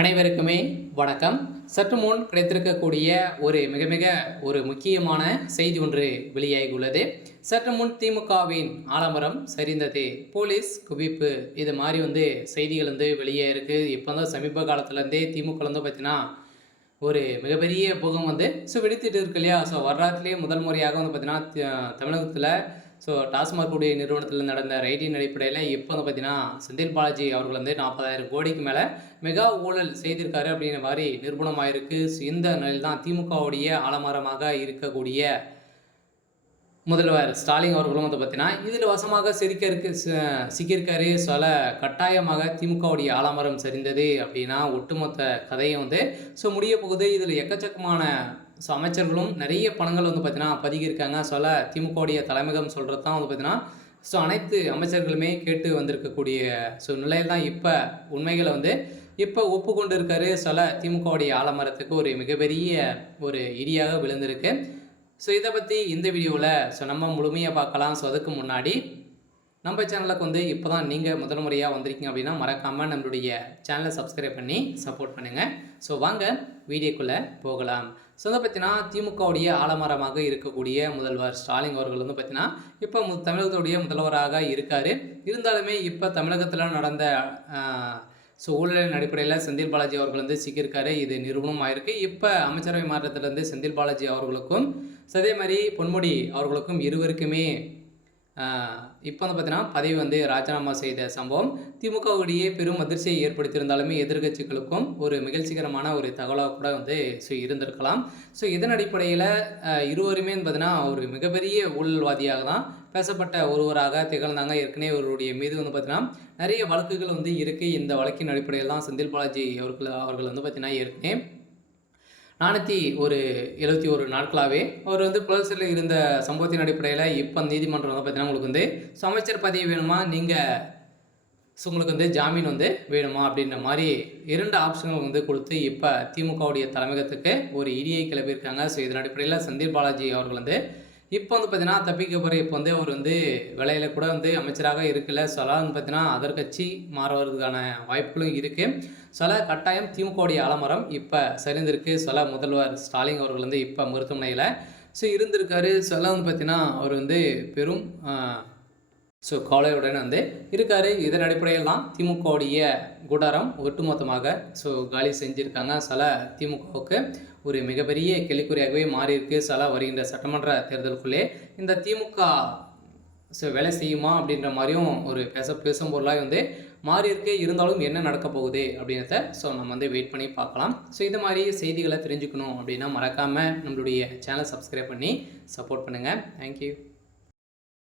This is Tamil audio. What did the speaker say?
அனைவருக்குமே வணக்கம். சற்று முன் கிடைத்திருக்கக்கூடிய மிக மிக முக்கியமான செய்தி ஒன்று வெளியாகியுள்ளது. சற்று முன் திமுகவின் ஆலமரம் சரிந்தது, போலீஸ் குவிப்பு, இது மாதிரி செய்திகள் வெளியே இருக்கு. இப்போ தான் சமீப காலத்துலேருந்தே திமுக பார்த்தீங்கன்னா மிகப்பெரிய புகம் வெடித்துட்டு இருக்கு இல்லையா. வரலாற்றிலேயே முதல் முறையாக பார்த்தீங்கன்னா தமிழகத்தில் டாஸ்மாக் உடைய நிறுவனத்தில் நடந்த ரைடின் அடிப்படையில் இப்போ பார்த்தீங்கன்னா செந்தில் பாலாஜி அவர்கள் 40,000 கோடிக்கு மேலே மெகா ஊழல் செய்திருக்காரு அப்படிங்கிற மாதிரி நிரூபணமாயிருக்கு. இந்த நிலையில் தான் திமுகவுடைய ஆலமரமாக இருக்கக்கூடிய முதல்வர் ஸ்டாலின் அவர்களும் பார்த்தீங்கன்னா இதில் வசமாக சிக்கியிருக்காரு. கட்டாயமாக திமுகவுடைய ஆலமரம் சரிந்தது அப்படின்னா ஒட்டுமொத்த கதையும் முடிய போகுது. இதில் எக்கச்சக்கமான அமைச்சர்களும் நிறைய பணங்கள் பார்த்தீங்கன்னா பதுக்கியிருக்காங்க. திமுகவுடைய தலைமையகம் சொல்கிறது தான் பார்த்தீங்கன்னா அனைத்து அமைச்சர்களுமே கேட்டு வந்திருக்கக்கூடிய நிலையில் தான் இப்போ உண்மைகளை இப்போ ஒப்புக்கொண்டு இருக்காரு. திமுகவுடைய ஆலமரத்துக்கு மிகப்பெரிய இடியாக விழுந்திருக்கு. இதை பற்றி இந்த வீடியோவில் நம்ம முழுமையாக பார்க்கலாம். அதுக்கு முன்னாடி நம்ம சேனலுக்கு இப்போ தான் நீங்கள் முதல் முறையாக வந்திருக்கீங்க அப்படின்னா மறக்காமல் நம்மளுடைய சேனலை சப்ஸ்கிரைப் பண்ணி சப்போர்ட் பண்ணுங்கள். வாங்க வீடியோக்குள்ளே போகலாம். அதை பார்த்தீங்கன்னா திமுகவுடைய ஆலமரமாக இருக்கக்கூடிய முதல்வர் ஸ்டாலின் அவர்கள் பார்த்தீங்கன்னா இப்போ தமிழகத்துடைய முதல்வராக இருக்கார். இருந்தாலுமே இப்போ தமிழகத்தில் நடந்த ஊழலின் அடிப்படையில் செந்தில் பாலாஜி அவர்கள் சிக்கியிருக்காரு. இது நிரூபணம் ஆயிருக்கு. இப்போ அமைச்சரவை மாற்றத்திலேருந்து செந்தில் பாலாஜி அவர்களுக்கும் அதே மாதிரி பொன்முடி அவர்களுக்கும் இருவருக்குமே இப்போ பார்த்தீங்கன்னா பதவி ராஜினாமா செய்த சம்பவம் திமுகவுடைய பெரும் அதிர்ச்சியை ஏற்படுத்தியிருந்தாலுமே எதிர்கட்சிகளுக்கும் மகிழ்ச்சிகரமான தகவலாக கூட இருந்திருக்கலாம். இதன் அடிப்படையில் இருவருமே பார்த்தீங்கன்னா மிகப்பெரிய ஊழல்வாதியாக தான் பேசப்பட்ட ஒருவராக திகழ்ந்தாங்க. ஏற்கனவே இவருடைய மீது பார்த்தீங்கன்னா நிறைய வழக்குகள் இருக்குது. இந்த வழக்கின் அடிப்படையில் தான் செந்தில் பாலாஜி அவர்கள் பார்த்தீங்கன்னா ஏற்கனவே 471 நாட்களாகவே அவர் புலர்சில் இருந்த சம்பவத்தின் அடிப்படையில் இப்போ நீதிமன்றம் பார்த்தீங்கன்னா உங்களுக்கு அமைச்சர் பதவி வேணுமா, நீங்கள் உங்களுக்கு ஜாமீன் வேணுமா அப்படின்ற மாதிரி 2 ஆப்ஷன்கள் கொடுத்து இப்போ திமுகவுடைய தலைமையகத்துக்கு இடியை கிளப்பியிருக்காங்க. இதன் அடிப்படையில் செந்தில் பாலாஜி அவர்கள் இப்போ பார்த்தீங்கன்னா தப்பிக்க போகிற இப்போ அவர் விலையில் கூட அமைச்சராக இருக்கல. பார்த்தீங்கன்னா அதற்கட்சி மாறுவதற்கான வாய்ப்புகளும் இருக்குது. கட்டாயம் திமுகவுடைய ஆலமரம் இப்போ சரிந்திருக்கு. முதல்வர் ஸ்டாலின் அவர்கள் இப்போ மருத்துவமனையில் இருந்திருக்காரு. பார்த்தீங்கன்னா அவர் பெரும் கவலையுடன் இருக்கார். இதன் அடிப்படையில் தான் திமுகவுடைய கூடாரம் ஒட்டுமொத்தமாக காலி செஞ்சுருக்காங்க. திமுகவுக்கு மிகப்பெரிய கேள்விக்குறியாகவே மாறியிருக்கு. வருகின்ற சட்டமன்ற தேர்தலுக்குள்ளே இந்த திமுக வேலை செய்யுமா அப்படின்ற மாதிரியும் பேசும் பொருளாக மாறியிருக்கு. இருந்தாலும் என்ன நடக்க போகுது அப்படின்றத நம்ம வெயிட் பண்ணி பார்க்கலாம். இது மாதிரி செய்திகளை தெரிஞ்சுக்கணும் அப்படின்னா மறக்காமல் நம்மளுடைய சேனலை சப்ஸ்கிரைப் பண்ணி சப்போர்ட் பண்ணுங்கள். தேங்க்யூ.